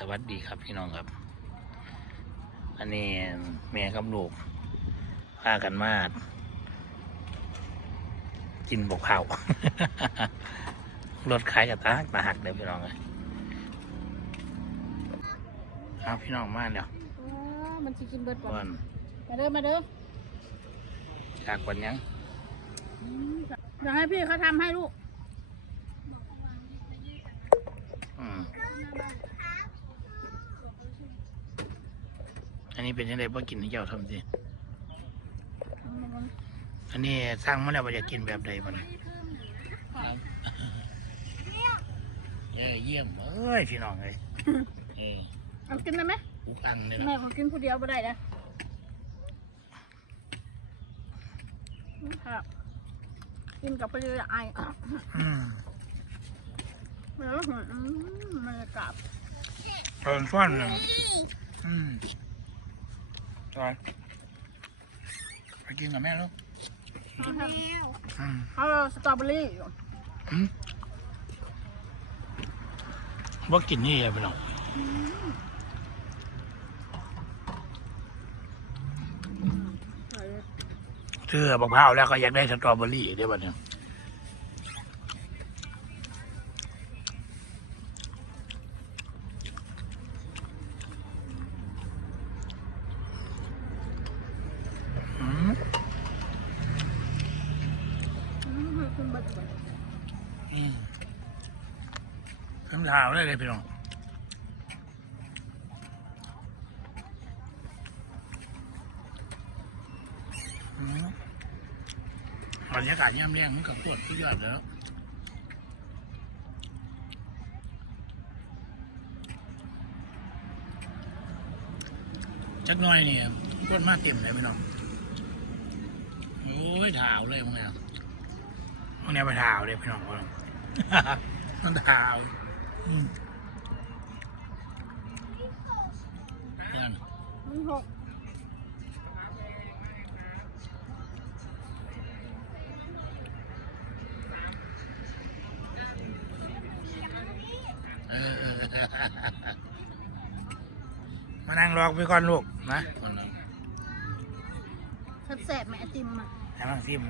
สวัสดีครับพี่น้องครับ อันนี้แม่กับลูกพากันมากินบกเผารถขายกับตาตาหักเลยพี่น้องเลยเอาพี่น้องมาแล้วอ๋อมันสิกินเบิดบ่ก่อนมาเด้อมาเด้อจากวันยังอืมเดี๋ยวให้พี่เขาทำให้ลูกอืม อันนี้เป็นยังไงบ่กินให้เจ้าทำสิอันนี้สร้างมาแล้วว่าจะกินแบบใดมันเอ้ยเยี่ยมเอ้ยพี่น้องเลยเอ้ยเอากินได้ไหมกูฟังเลยแม่นะขอกินผู้เดียวไม่ได้นะครับกินกับไปเลยไออืมเดี๋ยวหืมมันจะกลับ ตอนฟ้อนหนึ่งอืม ตอนไปกินกับแม่ลูกกินแล้วอืมเอาสตรอเบอรี่อยู่อืมบ่กินนี่เลยพี่น้องเชื่อบักพร้าวแล้วก็อยากได้สตรอเบอรี่เดี๋ยวบัดนี้อืม อืมให้คุณเบิดก่อ นอืมคำถามเลยเลยพี่น้องบรรยากาศย่ำแรงมันก็ปวดทุกยอดแล้วจักน้อยนี่ก้นมาเต็มเลยพี่น้อง โอ้ยถาวเลยมึงเนี่ย มึงเนี่ยไปถาวเลยพี่น้องคนมันถาวอืมนั่นมันหกเออเออมานั่งรอไปก่อนลูกนะคนนึงแสบๆแม่ไอติมอะให้มันซิม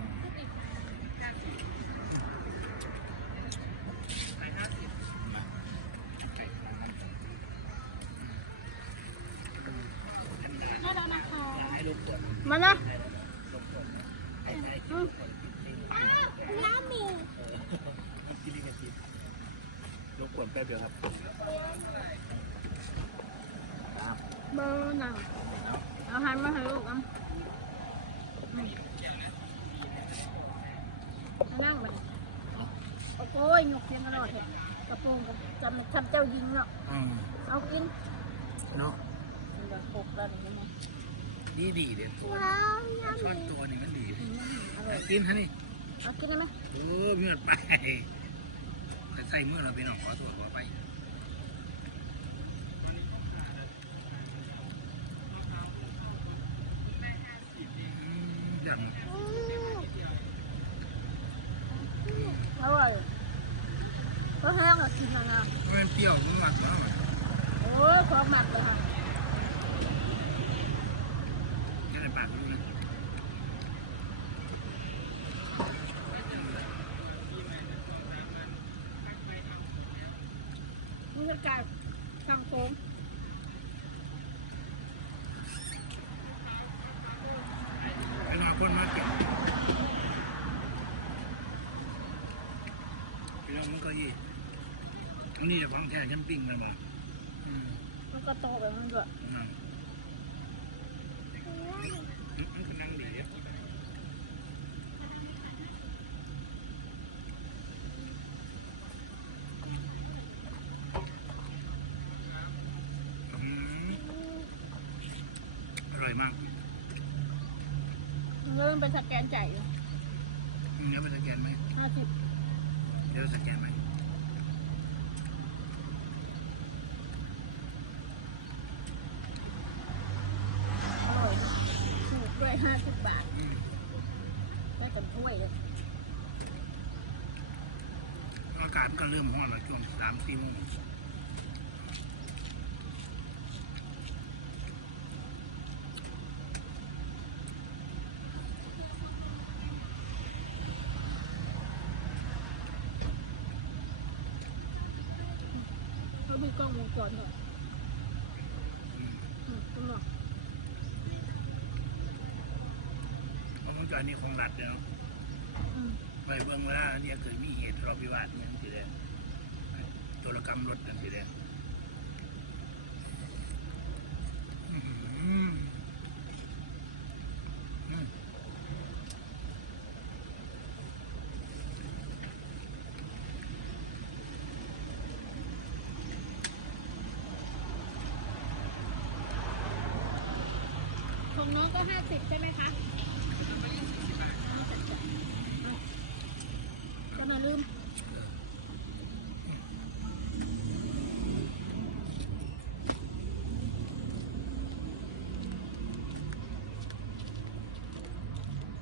ให้ลูกกด มานะน้ำมีกินลิขสิทธิ์ลูกกดแป๊บเดียวครับเบอร์หนังเอาหันมาให้ลูกอะอืมเอานั่งมาดิโอ้ยหยกเทียนตลอดเลยกระโปรงกับจำจำเจ้ายิงเนาะอืมเอากินเนาะมันจะหกแล้วนี่มัน ดีดีเด็ดว้าวน้ำช้อนมีตัวนี่มันดีอร่อยกินฮะนี่เอากินได้ไหมโอ้เมื่อไปไปใส่เมื่อเราไปหนองขอตัวขอไปอืมอย่างอร่อยก็แห้งอะกินแล้วนะมันเปรี้ยวมันหวานมากโอ้ยความหมักเลยค่ะ แค่ใน ปากรู้นะนี่คือการทำโค้งไปนอนก้นมากเก็บไปลองมันก็ยี่อันนี้จะฟังแทนฉันปิ้งนะบ่อืมมันก็โตแบบมันก็ นั่นมันก็นั่งดีอะ อืมอร่อยมาก เริ่มเป็นสแกนจ่ายอยู่เดี๋ยวไปสแกนไหมห้าสิบเดี๋ยวสแกนไหมอร่อยถูกด้วยห้าสิบบาท อืมได้กันถ้วยเลยอากาศมันก็เริ่มร้อนแล้วช่วงสามสี่โมง เขามีกล้ องวงจรเนี่ยอืมตรงนั้นมันต้องจอยนี่ของรัดเนาะอืมไปเบื้องเวลาเนี่ยเคยมีเหตุทะเลาะวิวาทเนี่ยสิแดงตัวรกรรมรถนั่นสิแดงอืมหืออืม ของ น้องก็ห้าสิบใช่ไหมคะจะมาลืม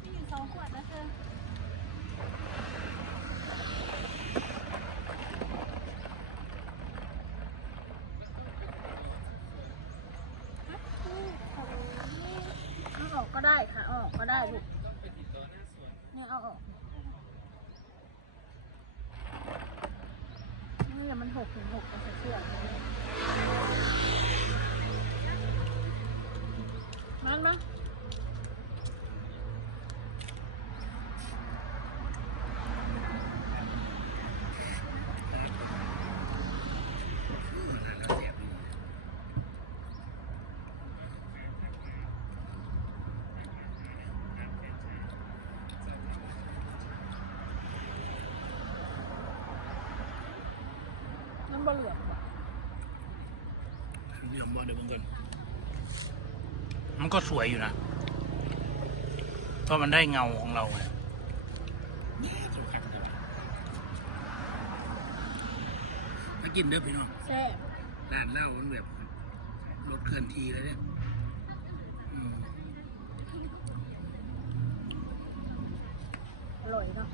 มีอยู่สองขวดนะเธอ เออกก็ได้ค่ะออกก็ได้ลูกเนี่ยเอาออกนี่อย่ามันหกถึงหกกับเสื้อมันมั้ง นั่นแหละแล้วแสบอยู่ มัน บเหลืองว่ะเดี๋ยวมาเดี๋ยวเบิ่งก่อนมันก็สวยอยู่นะเพราะมันได้เงาของเราไงมากินเด้อพี่น้องแซ่บร้านเหล้ามันแบบรถเคลื่อนที่เลยเนี่ยอืมอร่อยเนาะ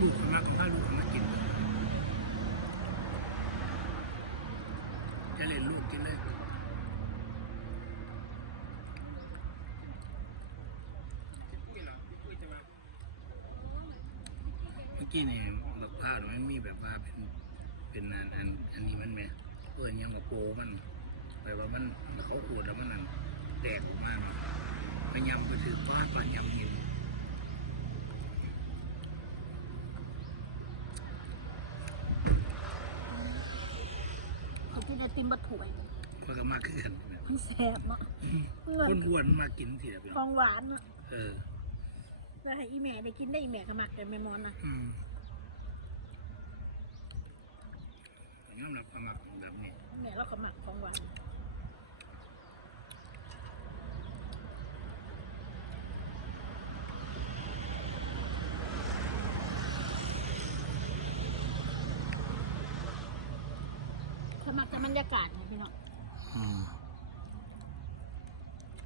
ลูกคนมากของข้าลูกคนมากินจะเล่นลูกกินเลยเมื่อกี้นี่บักพร้าวมันมีแบบว่าเป็นเป็นอันอันอันนี้มันไหมเพื่อนยังกับโปมันแบบว่ามันเขาขูดแล้วมันนั่นแตกออกมามันพยายามไปถือว่าพยายามกิน เขาที่จะ ติมบะถ่วยเพราะก็มากขึ้นมันแซ่บเนาะเงิคนนอ้วนมากินทีละเพียของหวานเนาะเออแล้วให้อีแม่ได้กินได้อีแม่ขมักกันแม่มอนนะอืมผมยอมรับความมาแบบนี้แม่เราขมักของหวาน มักแต่บรรยากาศนะพี่น้องอืม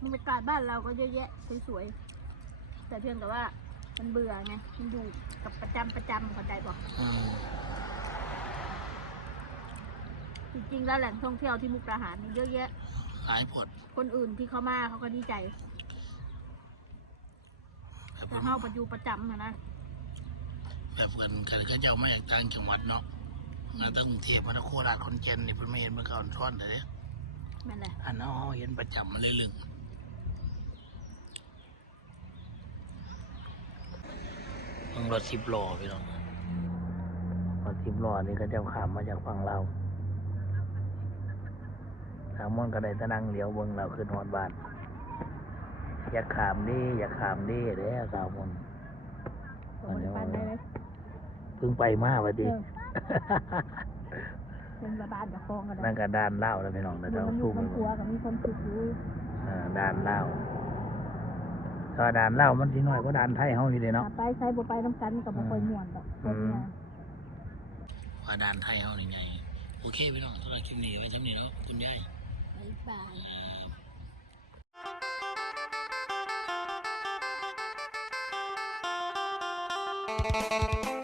บรรยากาศบ้านเราก็เยอะแยะสวยๆแต่เพียงแต่ว่ามันเบื่อไงมันอยู่กับประจำประจำเข้าใจบอกอืมจริงๆแล้วแหล่งท่องเที่ยวที่มุกดาหารมีเยอะแยะ หลายผดคนอื่นที่เขามาเขาก็ดีใจ แบบแต่ว่าเฮาปัจจุประจำนะนะแบบกันกันก็เจ้าไม่อยากต่างจังหวัดเนาะ มาตั้งกรุงเทพมาตั้งโคราชคนเจนนี่เพิ่นไม่เห็นเมื่อก่อนท่อนแต่เนี่ยแม่นแหละอันนั้นเขาเห็นประจำมาเลยลึงฟังรถสิบล้อพี่น้องรถสิบล้อนี่ก็เจ้าขามมาจากฝั่งเราวทางม่อนก็ได้แตะนั่งเหลียวเบิ่งเราขึ้นฮอดบ้าน อยากขามดิอยากขามดิเด้อสาวมนส่งบริการได้เลยเพิ่งไปมาวันเอดีอ เป็นระบาดกับฟองกันนั่นก็ด้านเล่าวแล้วพี่น้องมัเดี๋ยนวเราอสู้ยู่มัมันนกลัวกับมีความสุขอยู่เออด้านเล่าวถ้าด้านเล่าวมันสิน้อยกว่าด้านไทยเฮาอยู่เด้เนาะถ้าไปใช้บ่ไปน้ำกันกับบ่ค่อยม่วนดอกอืมเนี่ยว่าด้านไทยเฮานี่ไงโอเคพี่น้องสำหรับคลิปนี้ไว้จำนี้แล้วคุณยายบ๊ายบาย Thank